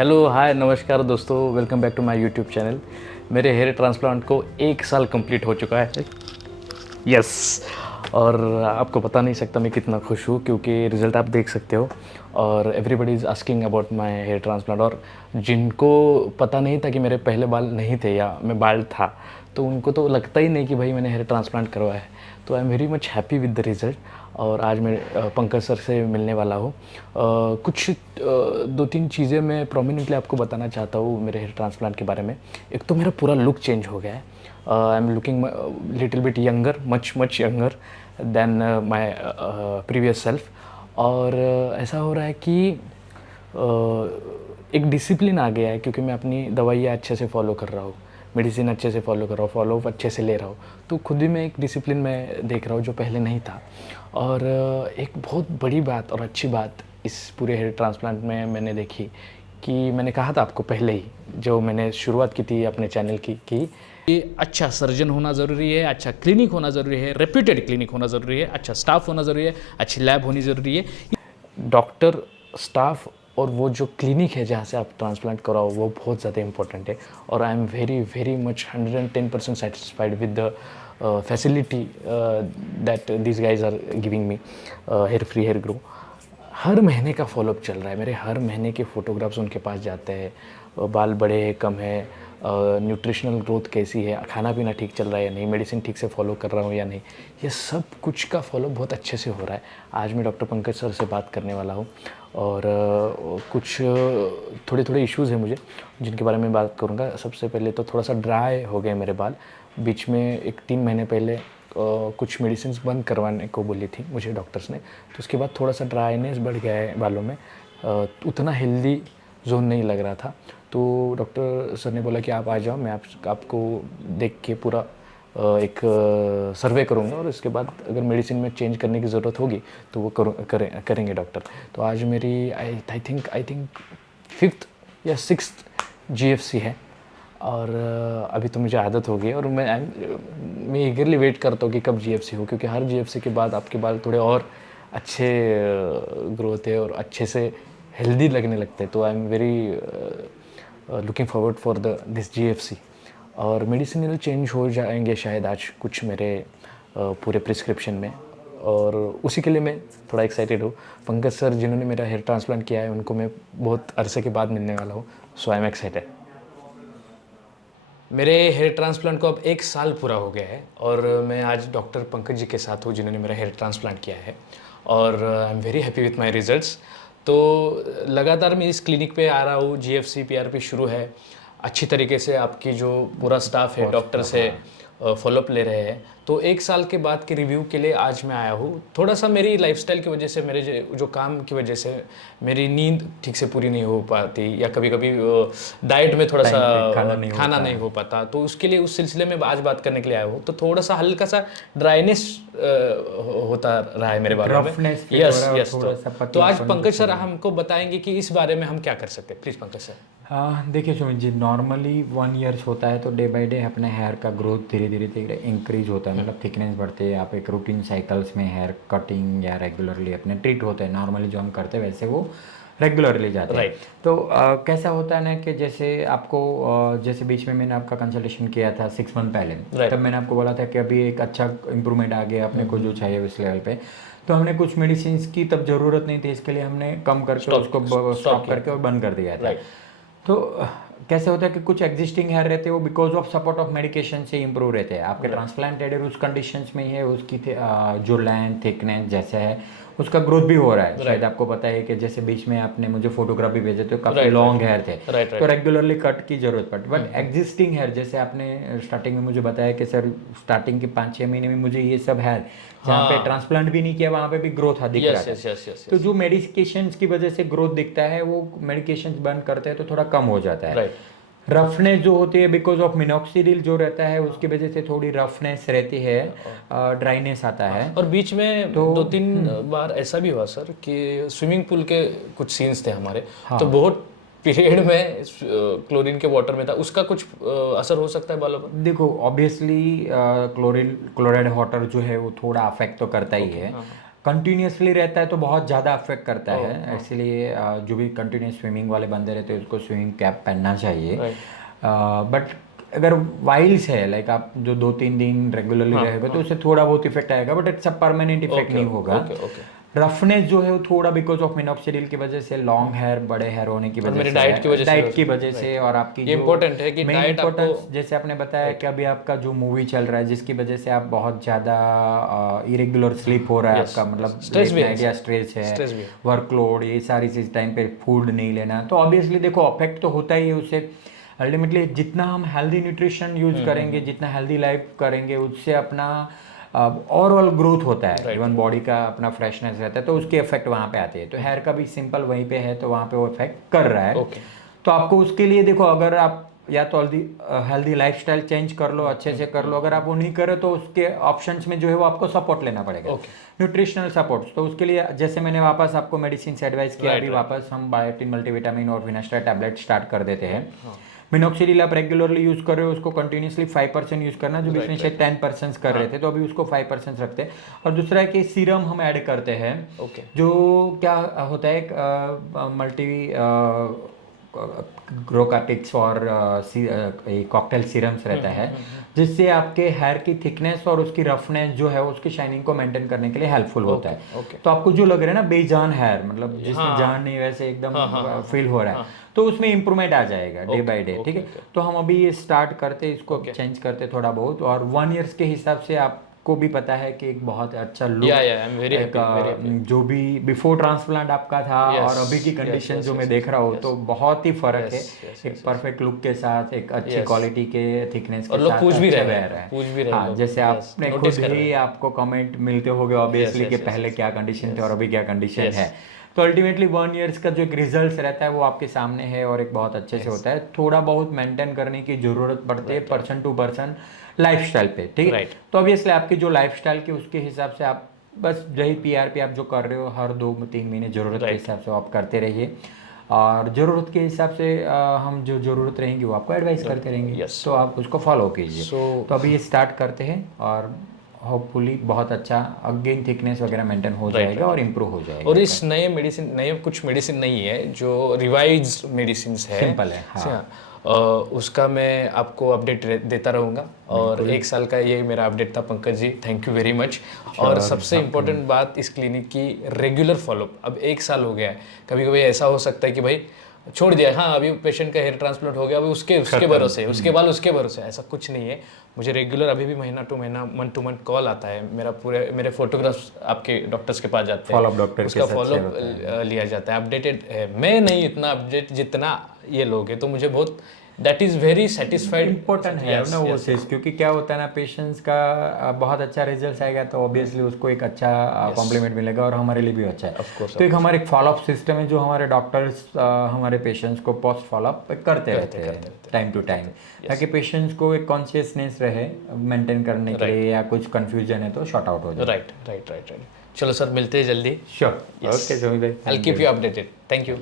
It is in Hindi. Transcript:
हेलो हाय नमस्कार दोस्तों, welcome back to my YouTube channel. मेरे हेयर ट्रांसप्लांट को 1 साल कंप्लीट हो चुका है। यस। और आपको बता नहीं सकता मैं कितना खुश हूँ, क्योंकि रिज़ल्ट आप देख सकते हो। और everybody is asking about my hair transplant. और जिनको पता नहीं था कि मेरे पहले बाल नहीं थे या मैं बाल था, तो उनको तो लगता ही नहीं कि भाई मैंने हेयर ट्रांसप्लांट करवाया है। तो आई am very much happy with the result. और आज मैं पंकज सर से मिलने वाला हूँ। कुछ दो तीन चीज़ें मैं प्रोमिनेंटली आपको बताना चाहता हूँ मेरे हेयर ट्रांसप्लांट के बारे में। एक तो मेरा पूरा लुक चेंज हो गया है। I am looking little bit younger, much younger than my previous self. और ऐसा हो रहा है कि एक डिसिप्लिन आ गया है, क्योंकि मैं अपनी दवाइयाँ अच्छे से फॉलो कर रहा हूँ, मेडिसिन अच्छे से फॉलो कर रहा हूँ, फॉलो अच्छे से ले रहा हूँ। तो खुद ही में एक डिसिप्लिन मैं देख रहा हूँ जो पहले नहीं था। और एक बहुत बड़ी बात और अच्छी बात इस पूरे हेयर ट्रांसप्लांट में मैंने देखी कि मैंने कहा था आपको पहले ही, जो मैंने शुरुआत की थी अपने चैनल की, कि अच्छा सर्जन होना ज़रूरी है, अच्छा क्लिनिक होना ज़रूरी है, रेप्यूटेड क्लिनिक होना ज़रूरी है, अच्छा स्टाफ होना ज़रूरी है, अच्छी लैब होनी ज़रूरी है। डॉक्टर, स्टाफ और वो जो क्लिनिक है जहाँ से आप ट्रांसप्लांट कराओ, वो बहुत ज़्यादा इंपॉर्टेंट है। और I am very much 110% satisfied with the facility that this guys are giving me. Hair free hair grow हर महीने का फॉलोअप चल रहा है मेरे। हर महीने के फ़ोटोग्राफ्स उनके पास जाते हैं, बाल बड़े हैं कम है, न्यूट्रिशनल ग्रोथ कैसी है, खाना पीना ठीक चल रहा है या नहीं, मेडिसिन ठीक से फॉलो कर रहा हूँ या नहीं, ये सब कुछ का फॉलो बहुत अच्छे से हो रहा है। आज मैं डॉक्टर पंकज सर से बात करने वाला हूँ। और कुछ थोड़े इश्यूज़ हैं मुझे, जिनके बारे में बात करूँगा। सबसे पहले तो थोड़ा सा ड्राई हो गए मेरे बाल। बीच में एक 3 महीने पहले कुछ मेडिसिन बंद करवाने को बोली थी मुझे डॉक्टर्स ने, तो उसके बाद थोड़ा सा ड्राइनेस बढ़ गया है बालों में। उतना हेल्दी जोन नहीं लग रहा था। तो डॉक्टर सर ने बोला कि आप आ जाओ, मैं आपको देख के पूरा एक सर्वे करूँगा, और इसके बाद अगर मेडिसिन में चेंज करने की ज़रूरत होगी तो वो करेंगे डॉक्टर। तो आज मेरी आई थिंक 5th या 6th जीएफसी है। और अभी तो मुझे आदत हो गई है, और मैं ईगरली वेट करता हूँ कि कब जीएफसी हो, क्योंकि हर जीएफसी के बाद आपके बाल थोड़े और अच्छे ग्रो होते हैं और अच्छे से हेल्दी लगने लगते हैं। तो आई am very looking forward for this GFC. और मेडिसिनल चेंज हो जाएंगे शायद आज कुछ मेरे पूरे प्रिस्क्रिप्शन में, और उसी के लिए मैं थोड़ा एक्साइटेड हूँ। पंकज सर जिन्होंने मेरा हेयर ट्रांसप्लांट किया है, उनको मैं बहुत अरसे के बाद मिलने वाला हूँ। सो आई एम एक्साइटेड। मेरे हेयर ट्रांसप्लांट को अब 1 साल पूरा हो गया है, और मैं आज डॉक्टर पंकज जी के साथ हूँ जिन्होंने मेरा हेयर ट्रांसप्लांट किया है। और I am very happy with my results. तो लगातार मैं इस क्लिनिक पे आ रहा हूँ, जीएफसी पीआरपी शुरू है, अच्छी तरीके से आपकी जो पूरा स्टाफ है, डॉक्टर्स है, फॉलोअप ले रहे हैं। तो 1 साल के बाद के रिव्यू के लिए आज मैं आया हूँ। थोड़ा सा मेरी लाइफस्टाइल की वजह से, मेरे जो काम की वजह से मेरी नींद ठीक से पूरी नहीं हो पाती, या कभी कभी डाइट में थोड़ा सा खाना नहीं हो पाता। तो उसके लिए, उस सिलसिले में आज बात करने के लिए आया हूँ। तो थोड़ा सा हल्का सा ड्राइनेस होता रहा है मेरे बालों में। Yes yes. तो आज पंकज सर हमको बताएंगे कि इस बारे में हम क्या कर सकते हैं। Please Pankaj sir. हाँ देखिए सुमित जी, नॉर्मली 1 ईयर्स होता है तो डे बाय डे अपने हेयर का ग्रोथ धीरे धीरे इंक्रीज होता है, मतलब थिकनेस बढ़ती है। आप एक रूटीन साइकिल्स में हेयर कटिंग या रेगुलरली अपने ट्रीट होते हैं, नॉर्मली जो हम करते हैं वैसे वो रेगुलरली जाते हैं। तो कैसा होता है ना कि जैसे आपको जैसे बीच में मैंने आपका कंसल्टेशन किया था 6 मंथ पहले, तब मैंने आपको बोला था कि अभी एक अच्छा इंप्रूवमेंट आ गया अपने को जो चाहिए उस लेवल पे। तो हमने कुछ मेडिसिन की तब ज़रूरत नहीं थी, इसके लिए हमने कम करके उसको स्टॉप करके और बंद कर दिया था। तो कैसे होता है कि कुछ एग्जिस्टिंग हेयर रहते हैं वो because of support of medication से इंप्रूव रहते हैं। आपके ट्रांसप्लांटेड हेयर उस कंडीशंस में ही है, उसकी जो लेंथ थिकनेस जैसा है उसका ग्रोथ भी हो रहा है। शायद आपको पता है कि जैसे बीच में आपने मुझे फोटोग्राफी भेजे थे, काफ़ी लॉन्ग हेयर थे, तो रेगुलरली कट की जरूरत पड़ती। बट एग्जिस्टिंग हेयर, जैसे आपने स्टार्टिंग में मुझे बताया कि सर स्टार्टिंग के 5-6 महीने में मुझे ये सब हेयर जहाँ पे ट्रांसप्लांट भी नहीं किया वहाँ पे भी ग्रोथ दिख रहा था। तो जो मेडिकेशंस की वजह से ग्रोथ दिखता है वो मेडिकेशंस बंद करते हैं तो थोड़ा कम हो जाता है। रफनेस जो होती है बिकॉज ऑफ मिनॉक्सिडिल जो रहता है उसकी वजह से थोड़ी रफनेस रहती है, ड्राइनेस आता है। और बीच में तो 2-3 बार ऐसा भी हुआ सर कि स्विमिंग पूल के कुछ सीन्स थे हमारे। तो बहुत पीरियड में क्लोरीन के वाटर में था, उसका कुछ असर हो सकता है बालों पर? देखो ऑब्वियसली क्लोराइड वाटर जो है वो थोड़ा अफेक्ट तो करता ही है। कंटिन्यूसली रहता है तो बहुत ज़्यादा अफेक्ट करता है, इसलिए जो भी कंटिन्यूस स्विमिंग वाले बंदे रहते हैं उसको स्विमिंग कैप पहनना चाहिए। बट अगर वाइल्स है, लाइक आप जो 2-3 दिन रेगुलरली रहेगा तो उससे थोड़ा बहुत इफेक्ट आएगा, but it's a permanent effect नहीं होगा। रफनेस जो है वो थोड़ा बिकॉज ऑफ मिनॉक्सिडिल की वजह से, लॉन्ग हेयर, बड़े हेयर होने की वजह से, डाइट की वजह से, और आपकी ये इम्पोर्टेंट है कि मेन डाइट इम्पोर्टेंस, जैसे आपने बताया कि अभी आपका जो मूवी चल रहा है जिसकी वजह से आप बहुत ज़्यादा इरेगुलर स्लीप हो रहा है आपका, मतलब स्ट्रेस भी है, स्ट्रेस है, वर्कलोड, ये सारी चीज़, टाइम पे फूड नहीं लेना, तो ऑब्वियसली देखो अफेक्ट तो होता ही है उससे। अल्टीमेटली जितना हम हेल्दी न्यूट्रिशन यूज करेंगे, जितना हेल्दी लाइफ करेंगे, उससे अपना ओवरऑल ग्रोथ होता है, इवन बॉडी का अपना फ्रेशनेस रहता है, तो उसके इफेक्ट वहाँ पे आते हैं। तो हेयर का भी सिंपल वहीं पे है, तो वहाँ पे वो इफेक्ट कर रहा है। तो आपको उसके लिए देखो, अगर आप या तो हेल्दी लाइफस्टाइल चेंज कर लो, अच्छे से कर लो, अगर आप वो नहीं करे तो उसके ऑप्शंस में जो है वो आपको सपोर्ट लेना पड़ेगा, न्यूट्रिशनल सपोर्ट। तो उसके लिए जैसे मैंने वापस आपको मेडिसिन से एडवाइस किया, अभी वापस हम बायोटिन मल्टीविटामिन और विनास्टा टैबलेट स्टार्ट कर देते हैं। मिनॉक्सिडिल आप रेगुलरली यूज कर रहे हो, उसको कंटिन्यूसली 5% यूज करना, जो बीच में शायद 10% कर रहे थे, तो अभी उसको 5% रखते हैं। और दूसरा है कि सीरम हम ऐड करते हैं, जो क्या होता है, मल्टी ग्रोकाटिक्स और कॉकटेल सीरम्स रहता है, जिससे आपके हेयर की थिकनेस और उसकी रफनेस जो है उसकी शाइनिंग को मेंटेन करने के लिए हेल्पफुल होता है। तो आपको जो लग रहा है ना बेजान हेयर, मतलब जिसमें जान नहीं, वैसे एकदम फील हो रहा है, तो उसमें इंप्रूवमेंट आ जाएगा डे बाय डे, ठीक है। तो हम अभी ये स्टार्ट करते, इसको चेंज करते थोड़ा बहुत, और 1 ईयर्स के हिसाब से आपको भी पता है कि एक बहुत अच्छा लुक, जो भी बिफोर ट्रांसप्लांट आपका था और अभी की कंडीशन जो मैं देख रहा हूँ, तो बहुत ही फर्क है। एक परफेक्ट लुक के साथ, एक अच्छी क्वालिटी के थिकनेस के साथ पूछ भी रहे हैं। हाँ, जैसे आपने खुद ही, आपको कमेंट मिलते होंगे ऑब्वियसली कि पहले क्या कंडीशन थे और अभी क्या कंडीशन है। तो अल्टीमेटली 1 ईयर्स का जो एक रिजल्ट रहता है वो आपके सामने है, और एक बहुत अच्छे से होता है। थोड़ा बहुत मेंटेन करने की जरूरत पड़ती है पर्सन टू पर्सन लाइफस्टाइल पे, ठीक है। तो ऑब्वियसली आपकी जो लाइफस्टाइल की उसके हिसाब से आप बस यही पीआरपी आप जो कर रहे हो हर 2-3 महीने जरूरत के हिसाब से आप करते रहिए, और ज़रूरत के हिसाब से हम जो ज़रूरत रहेंगी वो आपको एडवाइस करते रहेंगे, तो आप उसको फॉलो कीजिए। तो अभी ये स्टार्ट करते हैं, और होपफुली बहुत अच्छा अगेन थिकनेस वगैरह मेंटेन हो जाएगा और इम्प्रूव हो जाएगा। और इस नए मेडिसिन, नए कुछ मेडिसिन नहीं है, जो रिवाइज मेडिसिन है, सिंपल है, हाँ। उसका मैं आपको अपडेट देता रहूँगा, और 1 साल का ये मेरा अपडेट था। Pankaj ji, thank you very much. और सबसे इम्पोर्टेंट बात इस क्लिनिक की रेगुलर फॉलोअप। अब 1 साल हो गया है, कभी कभी ऐसा हो सकता है कि भाई छोड़ दिया, हाँ अभी पेशेंट का हेयर ट्रांसप्लांट हो गया, अभी उसके भरोसे, उसके बाद उसके भरोसे, ऐसा कुछ नहीं है। मुझे रेगुलर अभी भी महीना टू महीना, मंथ टू मंथ कॉल आता है, मेरे फोटोग्राफ्स आपके डॉक्टर्स के पास जाते हैं, उसका फॉलोअप लिया जाता है, अपडेटेड है। मैं नहीं इतना अपडेट जितना ये लोग हैं, तो मुझे बहुत that is very satisfied. Important है ना वो चीज़, क्योंकि क्या होता है ना, पेशेंट्स का बहुत अच्छा रिजल्ट आएगा तो ऑब्वियसली उसको एक अच्छा कॉम्प्लीमेंट मिलेगा, और हमारे लिए भी अच्छा है। तो एक हमारे फॉलोअप सिस्टम है, जो हमारे डॉक्टर्स हमारे पेशेंट्स को पोस्ट फॉलोअप करते रहते हैं टाइम टू टाइम, ताकि पेशेंट्स को एक कॉन्शियसनेस रहे मेंटेन करने के लिए, या कुछ कंफ्यूजन है तो शॉर्ट आउट हो जाए। राइट। चलो सर, मिलते हैं जल्दी। श्योर, ओके जोमी भाई, I will keep you updated. Thank you.